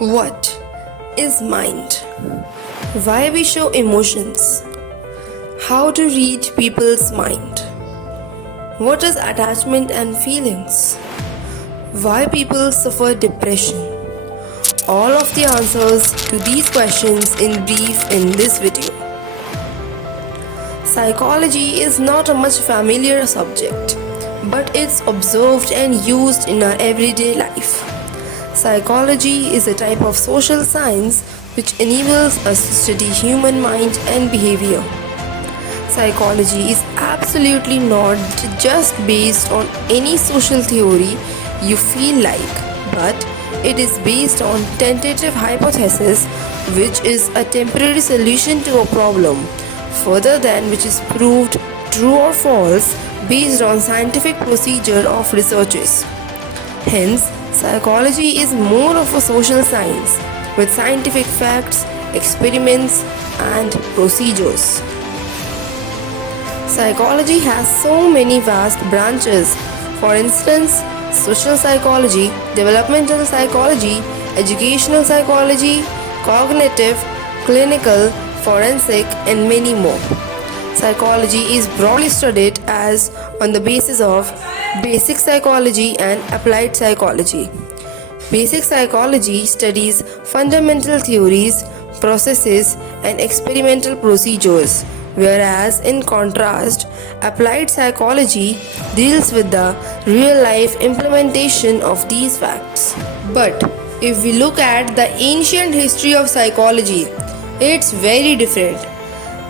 What is mind? Why we show emotions? How to read people's mind? What is attachment and feelings? Why people suffer depression? All of the answers to these questions in brief in this video. Psychology is not a much familiar subject, but it's observed and used in our everyday life. Psychology is a type of social science which enables us to study human mind and behavior. Psychology is absolutely not just based on any social theory you feel like, but it is based on tentative hypothesis, which is a temporary solution to a problem, further than which is proved true or false based on scientific procedure of researches. Hence, psychology is more of a social science with scientific facts, experiments, and procedures. Psychology has so many vast branches. For instance, social psychology, developmental psychology, educational psychology, cognitive, clinical, forensic, and many more. Psychology is broadly studied as on the basis of basic psychology and applied psychology. Basic psychology studies fundamental theories, processes, and experimental procedures, whereas in contrast, applied psychology deals with the real-life implementation of these facts. But if we look at the ancient history of psychology, it's very different.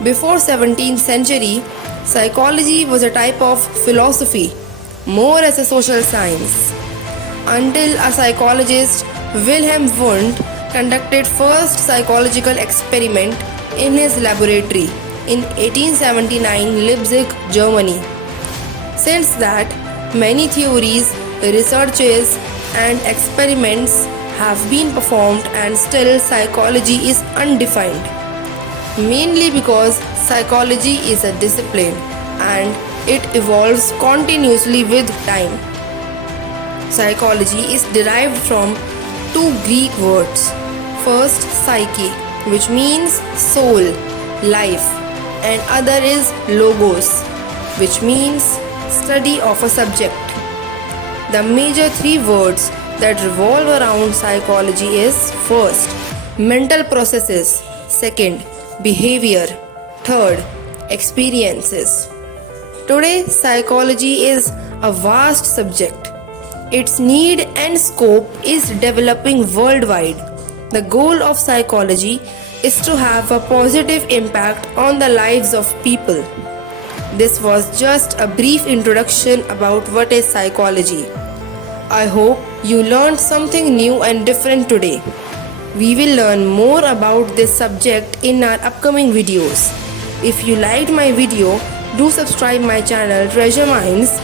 Before 17th century, psychology was a type of philosophy, more as a social science, until a psychologist, Wilhelm Wundt, conducted first psychological experiment in his laboratory in 1879 Leipzig, Germany. Since that, many theories, researches, and experiments have been performed, and still psychology is undefined. Mainly because psychology is a discipline and it evolves continuously with time. Psychology is derived from two Greek words. First, psyche, which means soul, life, and other is logos, which means study of a subject. The major three words that revolve around psychology is first, mental processes, second, behavior, third, experiences. Today, psychology is a vast subject. Its need and scope is developing worldwide. The goal of psychology is to have a positive impact on the lives of people. This was just a brief introduction about what is psychology. I hope you learned something new and different today. We will learn more about this subject in our upcoming videos. If you liked my video, do subscribe my channel Treasure Minds